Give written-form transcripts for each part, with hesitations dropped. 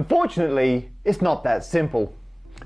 Unfortunately, it's not that simple.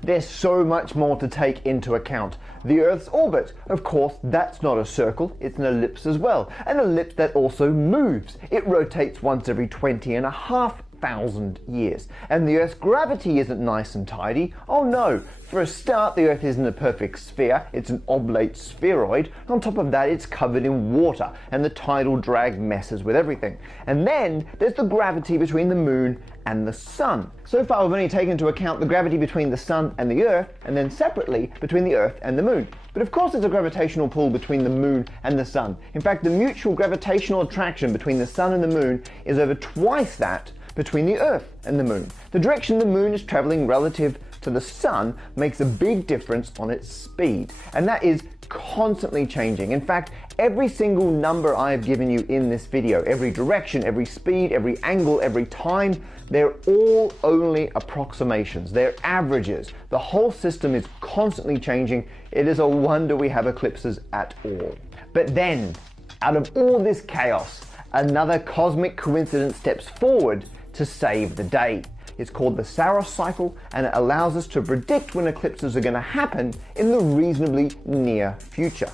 There's so much more to take into account. The Earth's orbit, of course, that's not a circle, it's an ellipse as well. An ellipse that also moves. It rotates once every 20,500 years. And the Earth's gravity isn't nice and tidy. Oh no! For a start, the Earth isn't a perfect sphere, it's an oblate spheroid. On top of that, it's covered in water, and the tidal drag messes with everything. And then there's the gravity between the Moon and the Sun. So far, we've only taken into account the gravity between the Sun and the Earth, and then separately between the Earth and the Moon. But of course, there's a gravitational pull between the Moon and the Sun. In fact, the mutual gravitational attraction between the Sun and the Moon is over twice that between the Earth and the Moon. The direction the Moon is traveling relative to the Sun makes a big difference on its speed, and that is constantly changing. In fact, every single number I have given you in this video, every direction, every speed, every angle, every time, they're all only approximations. They're averages. The whole system is constantly changing. It is a wonder we have eclipses at all. But then, out of all this chaos, another cosmic coincidence steps forward to save the day. It's called the Saros cycle, and it allows us to predict when eclipses are going to happen in the reasonably near future.